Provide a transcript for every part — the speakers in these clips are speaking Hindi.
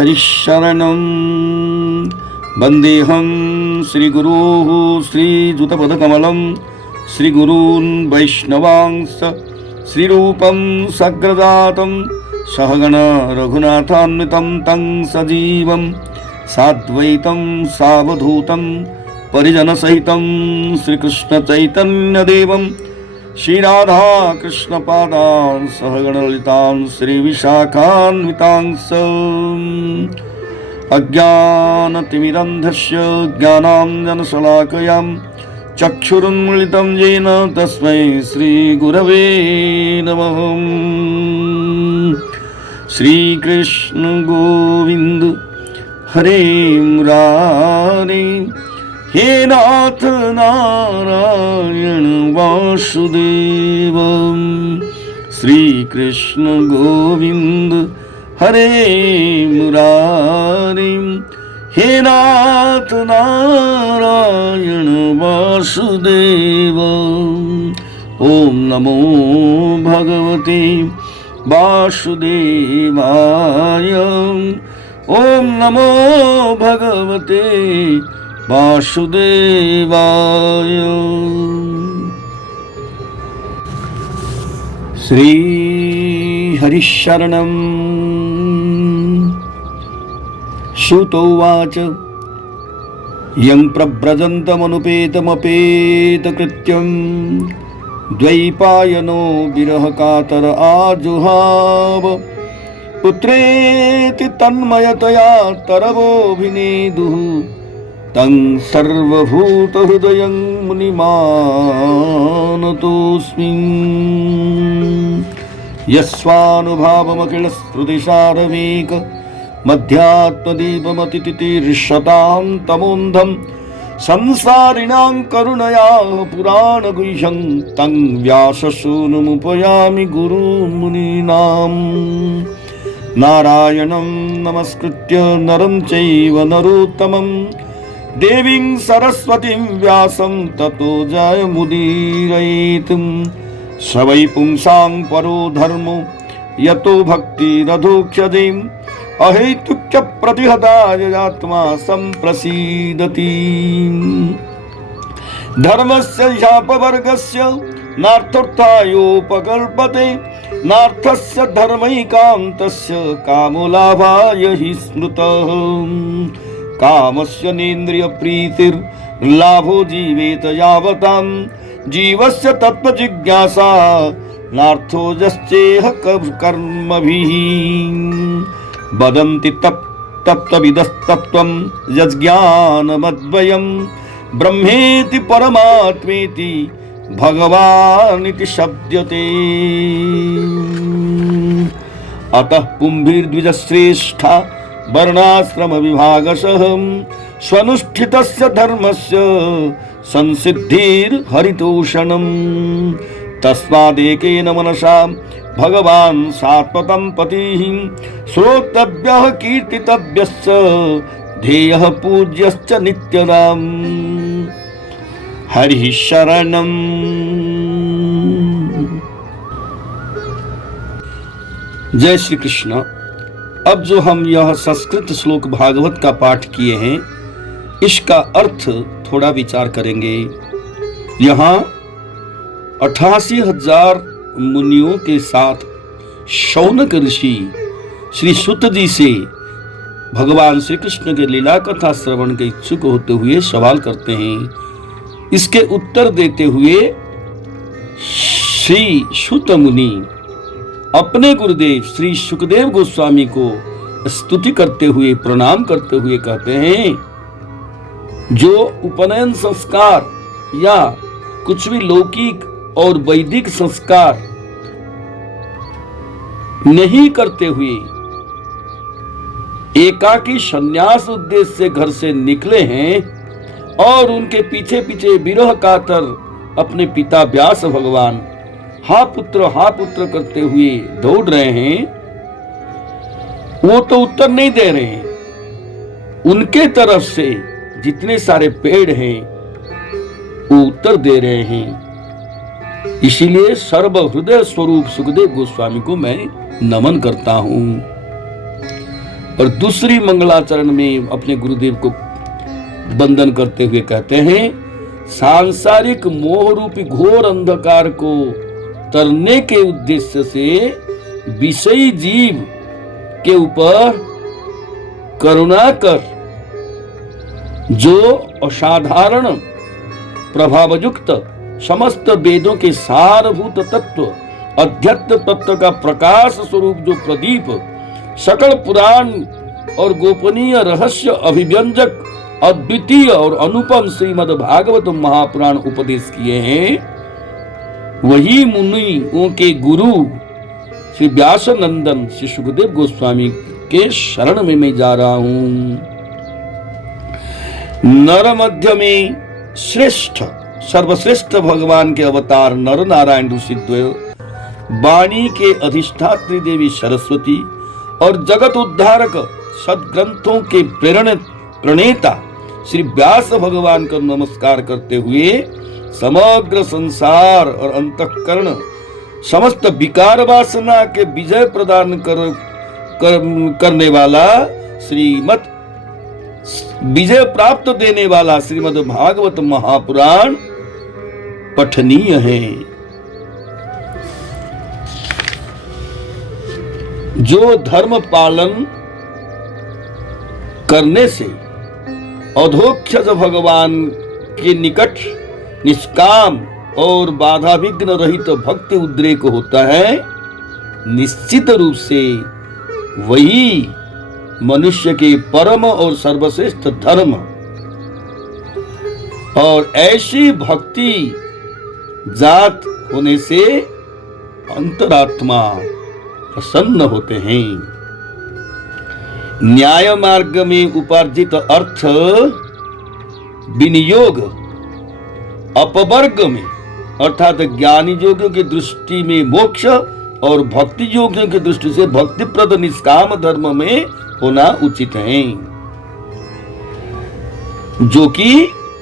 हरिशरणं वन्देऽहं श्रीगुरोः श्रीयुतपदकमलं श्रीगुरून् वैष्णवांश्च श्रीरूपं सग्रजातं सहगण रघुनाथान्वितं तं सजीवं साद्वैतं सावधूतं परिजनसहितं श्रीकृष्णचैतन्यदेवं श्रीराधा कृष्णपादान् सहगणललितां श्रीविशाखान्वितांश्च अज्ञानतिमिरन्धस्य ज्ञानाञ्जनशलाकयां चक्षुरुन्मीलितं येन तस्मै श्रीगुरवे नमः। श्रीकृष्ण गोविन्द हरे मुरारे, हे नाथ नारायण वासुदेव। श्रीकृष्ण गोविन्द हरे मुरारे, हे नाथ नारायण वासुदेव। ओम नमो भगवते वासुदेवाय, ओम नमो भगवते वासुदेवाय। श्री हरिशरणं श्रुतोवाच यं प्रव्रजन्तमनुपेतमपेतकृत्यं द्वैपायनो विरहकातर आजुहाव। पुत्रेति तन्मयतया तरवोऽभिनेदुः तं सर्वभूतहृदयं मुनिमानतोऽस्मि। यस्वानुभावमखिलस्मृतिसारमेक मध्यात्मदीपमतितितीर्षतां तमोन्धं संसारिणां करुणया पुराणगुह्यं तं व्याससूनुमुपयामि गुरुमुनीनां। नारायणं नमस्कृत्य नरं चैव नरोत्तमं देवीं सरस्वतीं व्यासं ततो जयमुदीरयेत्। स वै पुंसां परो धर्मो यतो भक्तिरधोक्षजेम् अहेतुक्य प्रतिहतात्मा सम्प्रसीदति। धर्मस्य ह्यापवर्गस्य नार्थायोपकल्पते, नार्थस्य धर्मैकान्तस्य कामो लाभाय हि स्मृतः। कामस्य नेन्द्रियप्रीतिर्लाभो जीवेत यावतां, जीवस्य तत्त्वजिज्ञासा नार्थो यश्चेह कर्मभिः। वदन्ति तत्त्वविदस्तत्त्वं यज्ञानमद्वयं ब्रह्मेति परमात्मेति भगवानिति शब्दते। अतः पुंभिर्द्विजश्रेष्ठा वर्णाश्रमविभागशः स्वनुष्ठितस्य धर्मस्य संसिद्धिर्हरितोषणम्। तस्मादेकेन मनसा भगवान् सात्वतं पतिः श्रोतव्यः कीर्तितव्यश्च ध्येयः पूज्यश्च नित्यदाम्। हरिः शरणम्। जय श्री कृष्ण। अब जो हम यह संस्कृत श्लोक भागवत का पाठ किए हैं, इसका अर्थ थोड़ा विचार करेंगे। यहाँ 88,000 मुनियों के साथ शौनक ऋषि श्री सुत जी से भगवान श्री कृष्ण के लीला कथा श्रवण के इच्छुक होते हुए सवाल करते हैं। इसके उत्तर देते हुए श्री सुत मुनि अपने गुरुदेव श्री सुखदेव गोस्वामी को स्तुति करते हुए प्रणाम करते हुए कहते हैं, जो उपनयन संस्कार या कुछ भी लौकिक और वैदिक संस्कार नहीं करते हुए एकाकी संन्यास उद्देश्य से घर से निकले हैं और उनके पीछे पीछे विरह कातर अपने पिता व्यास भगवान हा पुत्र करते हुए दौड़ रहे हैं, वो तो उत्तर नहीं दे रहे हैं। उनके तरफ से जितने सारे पेड़ हैं वो उत्तर दे रहे हैं। इसीलिए सर्व हृदय स्वरूप सुखदेव गोस्वामी को मैं नमन करता हूं। और दूसरी मंगलाचरण में अपने गुरुदेव को वंदन करते हुए कहते हैं, सांसारिक मोह रूपी घोर अंधकार को तरने के उद्देश्य से विषयी जीव के ऊपर करुणा कर जो असाधारण प्रभावयुक्त समस्त वेदों के सारभूत तत्व अध्यात्म तत्व का प्रकाश स्वरूप जो प्रदीप सकल पुराण और गोपनीय रहस्य अभिव्यंजक अद्वितीय और अनुपम श्रीमद् भागवत महापुराण उपदेश किए हैं, वही मुनियों के गुरु श्री व्यास नंदन श्री सुखदेव गोस्वामी के शरण में मैं जा रहा हूं। नर मध्य में श्रेष्ठ सर्वश्रेष्ठ भगवान के अवतार नर नारायण ऋषिद्वय, वाणी के अधिष्ठात्री देवी सरस्वती और जगत उद्धारक सदग्रंथों के प्रणेता श्री व्यास भगवान को नमस्कार करते हुए समग्र संसार और अंतःकरण समस्त विकार वासना के विजय प्रदान करने वाला श्रीमद् विजय प्राप्त देने वाला श्रीमद् भागवत महापुराण पठनीय है। जो धर्म पालन करने से अधोक्षज भगवान के निकट निष्काम और बाधा विघ्न रहित भक्ति उद्रेक होता है, निश्चित रूप से वही मनुष्य के परम और सर्वश्रेष्ठ धर्म और ऐसी भक्ति जात होने से अंतरात्मा प्रसन्न होते हैं। न्याय मार्ग में उपार्जित अर्थ विनियोग अपवर्ग में अर्थात ज्ञानी योगियों की दृष्टि में मोक्ष और भक्ति योगियों की दृष्टि से भक्तिप्रद निष्काम धर्म में होना उचित है, जो कि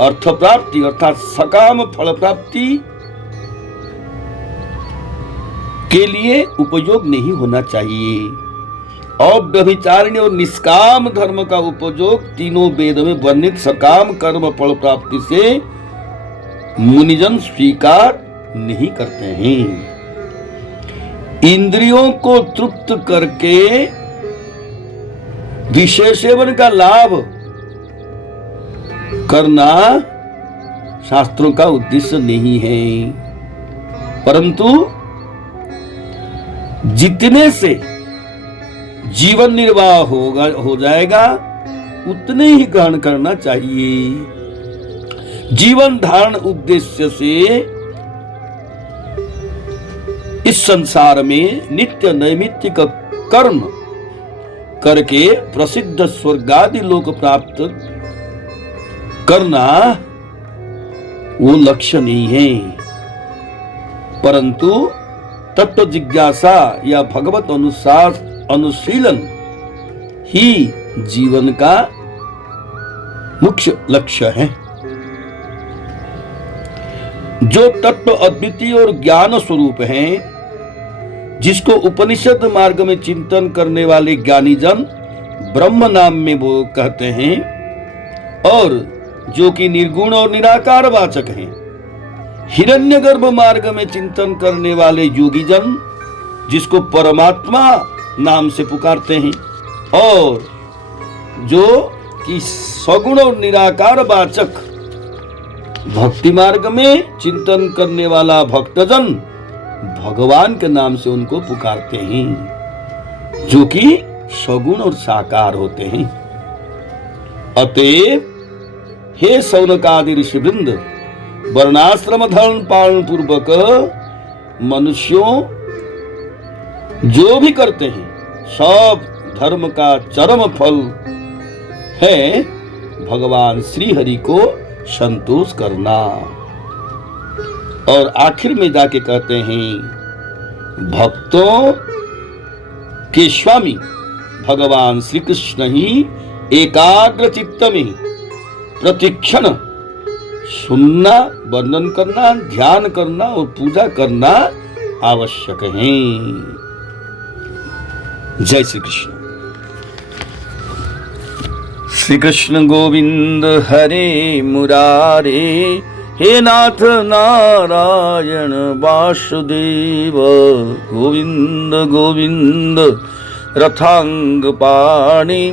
अर्थ प्राप्ति अर्थात सकाम फल प्राप्ति के लिए उपयोग नहीं होना चाहिए। अव्यभिचारिणी और निष्काम धर्म का उपयोग तीनों वेद में वर्णित सकाम कर्म फल प्राप्ति से मुनिजन स्वीकार नहीं करते हैं। इंद्रियों को तृप्त करके विषय सेवन का लाभ करना शास्त्रों का उद्देश्य नहीं है, परंतु जितने से जीवन निर्वाह हो जाएगा उतने ही ग्रहण करना चाहिए। जीवन धारण उद्देश्य से इस संसार में नित्य नैमित्तिक कर्म करके प्रसिद्ध स्वर्गादि लोक प्राप्त करना वो लक्ष्य नहीं है, परंतु तत्व जिज्ञासा या भगवत अनुशीलन ही जीवन का मुख्य लक्ष्य है। जो तत्व अद्वितीय और ज्ञान स्वरूप है, जिसको उपनिषद मार्ग में चिंतन करने वाले ज्ञानी जन ब्रह्म नाम में वो कहते हैं, और जो कि निर्गुण और निराकार वाचक हैं। हिरण्यगर्भ मार्ग में चिंतन करने वाले योगी जन जिसको परमात्मा नाम से पुकारते हैं, और जो कि सगुण और निराकार वाचक भक्ति मार्ग में चिंतन करने वाला भक्तजन भगवान के नाम से उनको पुकारते हैं, जो कि सगुण और साकार होते हैं। अतएव हे शौनकादि ऋषिवृंद, वर्णाश्रम धर्म पालन पूर्वक मनुष्यों जो भी करते हैं सब धर्म का चरम फल है भगवान श्री हरि को संतोष करना। और आखिर में जाके कहते हैं, भक्तों के स्वामी भगवान श्री कृष्ण ही एकाग्र चित्त में प्रतिक्षण सुनना, वर्णन करना, ध्यान करना और पूजा करना आवश्यक है। जय श्री कृष्ण। श्री कृष्ण गोविंद हरे मुरारे, हे नाथ नारायण वासुदेव, गोविंद गोविंद रथांग पाणि,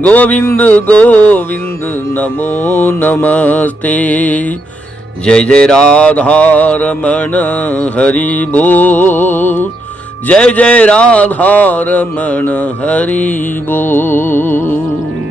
गोविंद गोविंद नमो नमस्ते। जय जय राधा रमण हरि बोल, जय जय राधा रमण हरि बोल।